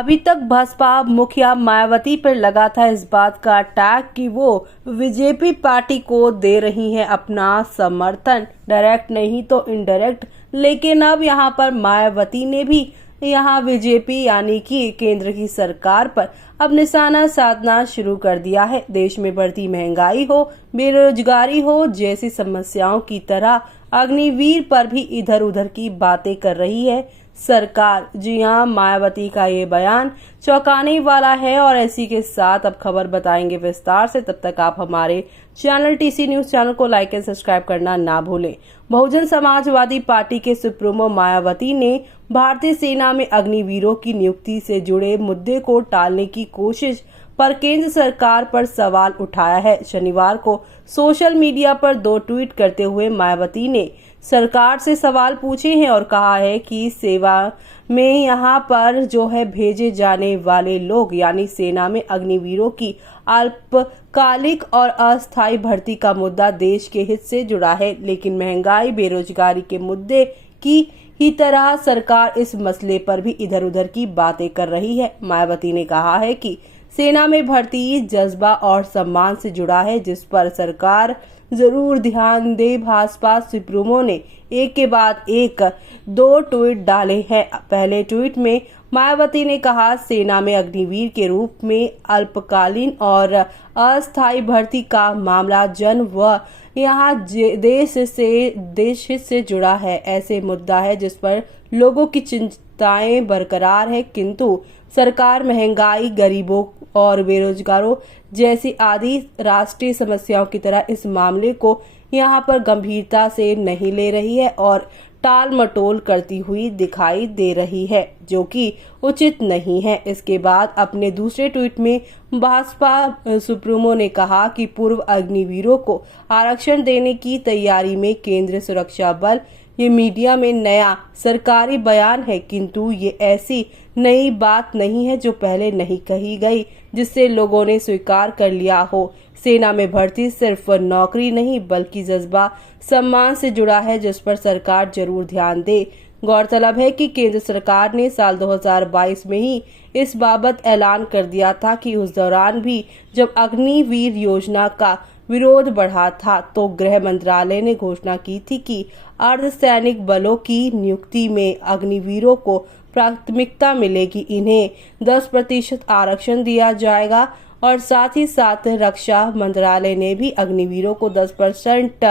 अभी तक बसपा मुखिया मायावती पर लगा था इस बात का टैग कि वो बीजेपी पार्टी को दे रही हैं अपना समर्थन, डायरेक्ट नहीं तो इनडायरेक्ट। लेकिन अब यहां पर मायावती ने भी यहां बीजेपी यानी कि केंद्र की सरकार पर अब निशाना साधना शुरू कर दिया है। देश में बढ़ती महंगाई हो, बेरोजगारी हो जैसी समस्याओं की तरह अग्निवीर पर भी इधर उधर की बातें कर रही है सरकार। जी हां, मायावती का ये बयान चौंकाने वाला है और इसी के साथ अब खबर बताएंगे विस्तार से। तब तक आप हमारे चैनल टीसी न्यूज चैनल को लाइक एंड सब्सक्राइब करना ना भूलें। बहुजन समाजवादी पार्टी के सुप्रीमो मायावती ने भारतीय सेना में अग्निवीरों की नियुक्ति से जुड़े मुद्दे को टालने की कोशिश पर केंद्र सरकार पर सवाल उठाया है। शनिवार को सोशल मीडिया पर 2 ट्वीट करते हुए मायावती ने सरकार से सवाल पूछे हैं और कहा है कि सेवा में यहां पर जो है भेजे जाने वाले लोग यानी सेना में अग्निवीरों की अल्पकालिक और अस्थायी भर्ती का मुद्दा देश के हित से जुड़ा है, लेकिन महंगाई बेरोजगारी के मुद्दे की ही तरह सरकार इस मसले पर भी इधर उधर की बातें कर रही है। मायावती ने कहा है कि सेना में भर्ती जज्बा और सम्मान से जुड़ा है, जिस पर सरकार जरूर ध्यान दे। भाजपा सुप्रीमो ने एक के बाद एक 2 ट्वीट डाले हैं। पहले ट्वीट में मायावती ने कहा, सेना में अग्निवीर के रूप में अल्पकालीन और अस्थायी भर्ती का मामला जन व यहाँ देश हित से जुड़ा है। ऐसे मुद्दा है जिस पर लोगों की चिंताएं बरकरार है, किंतु सरकार महंगाई, गरीबों और बेरोजगारों जैसी आदि राष्ट्रीय समस्याओं की तरह इस मामले को यहाँ पर गंभीरता से नहीं ले रही है और टाल मटोल करती हुई दिखाई दे रही है, जो कि उचित नहीं है। इसके बाद अपने दूसरे ट्वीट में भाजपा सुप्रीमो ने कहा कि पूर्व अग्निवीरों को आरक्षण देने की तैयारी में केंद्रीय सुरक्षा बल, ये मीडिया में नया सरकारी बयान है, किंतु ये ऐसी नई बात नहीं है जो पहले नहीं कही गई, जिससे लोगों ने स्वीकार कर लिया हो। सेना में भर्ती सिर्फ नौकरी नहीं बल्कि जज्बा, सम्मान से जुड़ा है, जिस पर सरकार जरूर ध्यान दे। गौरतलब है कि केंद्र सरकार ने साल 2022 में ही इस बाबत ऐलान कर दिया था कि उस दौरान भी जब अग्निवीर योजना का विरोध बढ़ा था तो गृह मंत्रालय ने घोषणा की थी कि अर्धसैनिक बलों की नियुक्ति में अग्निवीरों को प्राथमिकता मिलेगी। इन्हें 10% आरक्षण दिया जाएगा और साथ ही साथ रक्षा मंत्रालय ने भी अग्निवीरों को 10%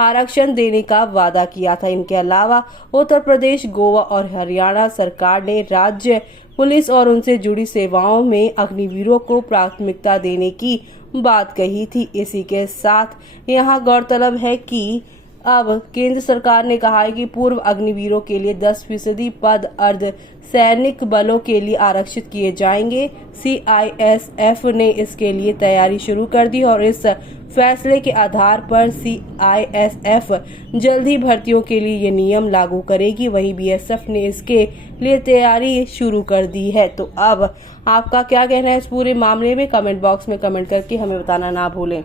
आरक्षण देने का वादा किया था। इनके अलावा उत्तर प्रदेश, गोवा और हरियाणा सरकार ने राज्य पुलिस और उनसे जुड़ी सेवाओं में अग्निवीरों को प्राथमिकता देने की बात कही थी। इसी के साथ यहाँ गौरतलब है कि अब केंद्र सरकार ने कहा है कि पूर्व अग्निवीरों के लिए 10% पद अर्ध सैनिक बलों के लिए आरक्षित किए जाएंगे। CISF ने इसके लिए तैयारी शुरू कर दी और इस फैसले के आधार पर CISF जल्द ही भर्तियों के लिए ये नियम लागू करेगी। वहीं BSF ने इसके लिए तैयारी शुरू कर दी है। तो अब आपका क्या कहना है इस पूरे मामले में? कमेंट बॉक्स में कमेंट करके हमें बताना ना भूलें।